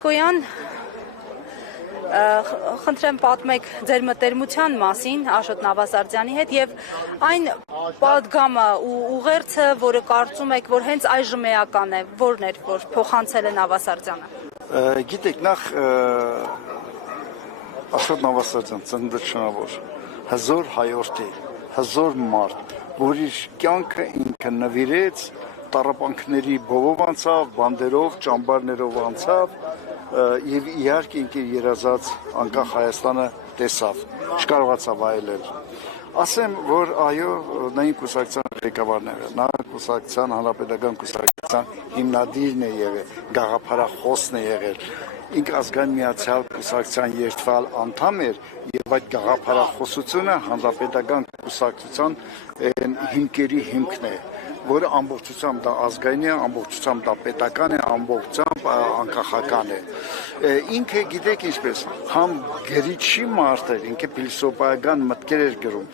Կոյան, խնդրեմ պատմեք ձեր մտերմության մասին Աշոտ Նավասարդյանի հետ եւ այն պատգամը ու ուղերձը, որը կարծում եք, որ հենց այժմ էական է, որն էր, որ փոխանցել է Նավասարդյանը։ Գիտեք, նախ Աշոտ Նավասարդյան ծննդաշնորհավոր հզոր հայորդի, հզոր մարդ, որ իր կյանքը ինքը նվիրեց տառապանքների բովով անցավ, բանդերով, ճամբարներով անցավ եւ իհարկե ինքը երազած անկախ Հայաստանը տեսավ, չկարողացավ այլել։ Ասեմ, որ այո, նային կուսակցության ղեկավարները, նա կուսակցության հանրապետական կուսակցության հիմնադիրն է եղել, գաղափարախոսն է եղել։ Ինքը ազգային միացյալ կուսակցության երդվալ անդամ էր եւ այդ գաղափարախոսությունը հանրապետական կուսակցության հիմքերի հիմքն է, որը ամբողջությամբ դա ազգային է, ամբողջությամբ դա պետական է, ամբողջությամբ անկախական է։ Ինքը գիտեք ինչպես, համ գրիչի մարդ էր, ինքը փիլիսոփայական մտքեր էր գրում։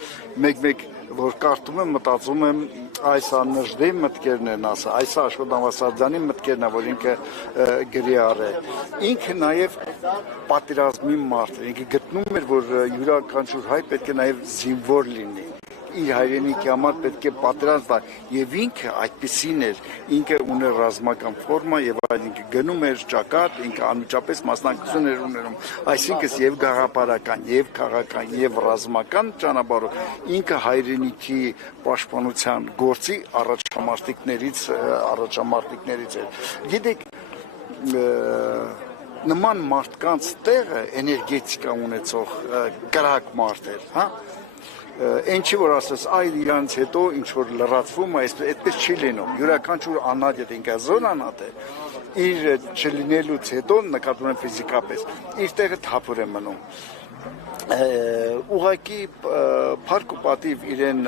Մեկ որ կարդում եմ, մտածում եմ այս աննժդեի մտքերն են ասա, այս Աշոտ Նավասարդյանի մտքերն է, որ ինքը գրի առել։ Ինքը նաև պատերազմի մարդ էր, ինքը գտնում էր, որ յուրաքանչյուր հայ պետք է նաև զինվոր լինի։ Իր հայրենիքի համար պետք է պատերազմ տա եւ ինքը այդպեսին էր, ինքը ուներ ռազմական ֆորմա եւ այդ ինքը գնում էր ճակատ, ինքը անմիջապես մասնակցություն էր ունենում, այսինքն եւ գաղափարական, եւ քաղաքական, եւ ռազմական ճանապարհով ինքը հայրենիքի պաշտպանության գործի առաջամարտիկներից էր։ Գիտեք, նման մարդկանց տեղը էներգետիկա ունեցող կրակ մարդ էր, հա։ Ինչի որ ասես, այլ իրանց հետո ինչ որ լրացվում է, այդպես չի լինում։ Յուրաքանչյուր անհատ է, ինքը զոր անհատ է, իր չլինելուց հետո նկատում եմ ֆիզիկապես, իր տեղը թափուր է մնում։ Ուղղակի փառք ու պատիվ իրեն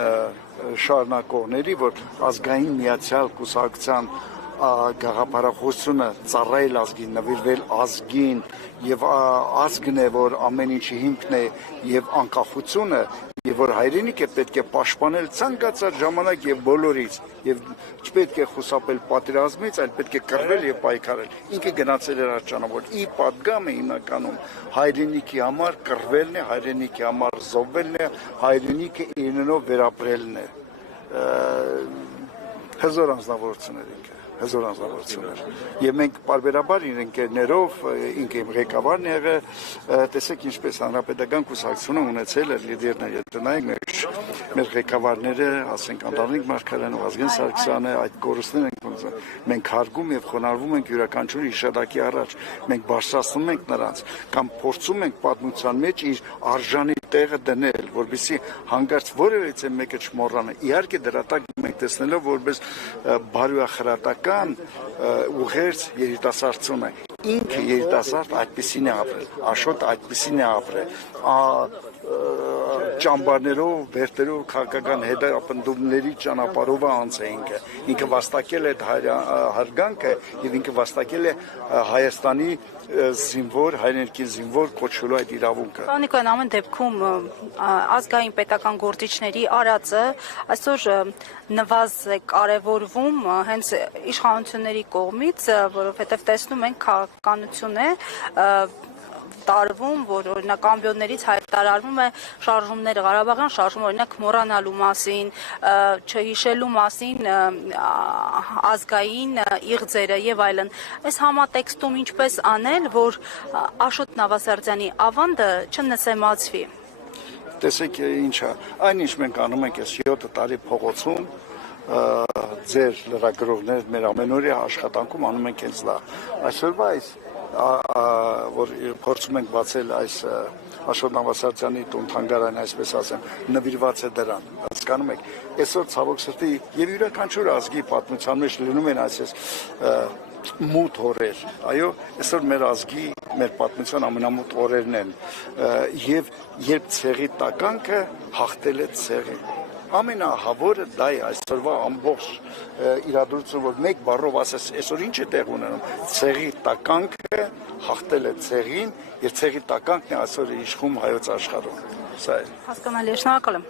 շարունակողների, որ ազգային միացյալ կուսակցության գաղափարախոսությունը ծառայել ազգին, նվիրվել ազգին եւ ազգն է, որ ամեն ինչի հիմքն է եւ անկախությունը եւ որ հայրենիքը պետք է պաշտպանել ցանկացած ժամանակ եւ բոլորից եւ չպետք է խուսափել պատերազմից, այլ պետք է կռվել եւ պայքարել։ Ինքը գնացել էր այդ ճանապարհով։ Ի պատգամը հիմնականում հայրենիքի համար կռվելն է, հայրենիքի համար զոհվելն է, հայրենիքը իրենով վերապրելն է։ Հզոր անձնավորություն էր ինքը։ Հզոր անձնավորություններ։ Եվ մենք պարբերաբար իր ընկերներով, ինքը իմ ղեկավարն եղել, տեսեք ինչպես հանրապետական կուսակցությունը ունեցել է լիդերներ, եթե նայենք մեր ղեկավարները, ասենք Անդրանիկ Մարգարյանը, Վազգեն Սարգսյանը, այդ կորուստներն ենք մենք հարգում եւ խոնարհվում ենք յուրաքանչյուր իշադակի առաջ, մենք բարձրացնում ենք նրանց կամ փորձում ենք պատմության մեջ իր արժանի տեղը դնել, որովհետեւ հանկարծ որևէ մեկը չմոռանա։ Իհարկե դրա տակ մենք տեսնելով որպես բարոյախրատական ուղերձ երիտասարդություն է։ Ինքը երիտասարդ այդպեսին է ապրել, Աշոտ այդպեսին է ապրել, ճամբարներով, բերտերով, քաղաքական հետապնդումների ճանապարհով անց է ինքը վաստակել է հարգանքը եւ ինքը վաստակել է Հայաստանի զինվոր, հայրենիքի զինվոր կոչվելու այդ իրավունքը։ Պարոն Նիկոյան, ամեն դեպքում ազգային պետական գործիչների արածը այսօր նվազ է կարևորվում հենց իշխանությունների կողմից, որովհետև տեսնում ենք քաղաքականություն է տարվում, որ օրինակ ամբիոններից հայտարարվում է շարժումները, Ղարաբաղյան շարժումը, օրինակ մոռանալու մասին, չհիշելու մասին ազգային իղձերը եւ այլն։ Այս համատեքստում ինչպես անել, որ Աշոտ Նավասարդյանի ավանդը չնսեմացվի։ Տեսեք ինչա, այնինչ մենք անում ենք այս 7 տարի փողոցում, ձեր լրագրողներ մեր ամենօրյա աշխատանքում անում ենք հենց դա։ Այսօրվա այս որ փորձում ենք բացել այս Աշոտ Նավասարդյանի տուն-թանգարանը, այսպես ասեմ, նվիրված է դրան, հասկանում եք։ Այսօր ցավոք սրտի եւ յուրաքանչյուր ազգի պատմության մեջ լինում են այսպես մութ օրեր, այո, այսօր մեր ազգի, մեր պատմության ամենամութ օրերն են եւ երբ ցեղի տականքը հաղթել է ցեղին։ Ամենահավորը դա է այսօրվա ամբողջ իրադրությունը, որ մեկ բառով ասես, այսօր ինչ է տեղ ունենում, ցեղի տականքը հաղթել է ցեղին եւ ցեղի տականքն է այսօր իշխում հայոց աշխարհում։ Սա է։ Հասկանալի է, շնորհակալ եմ։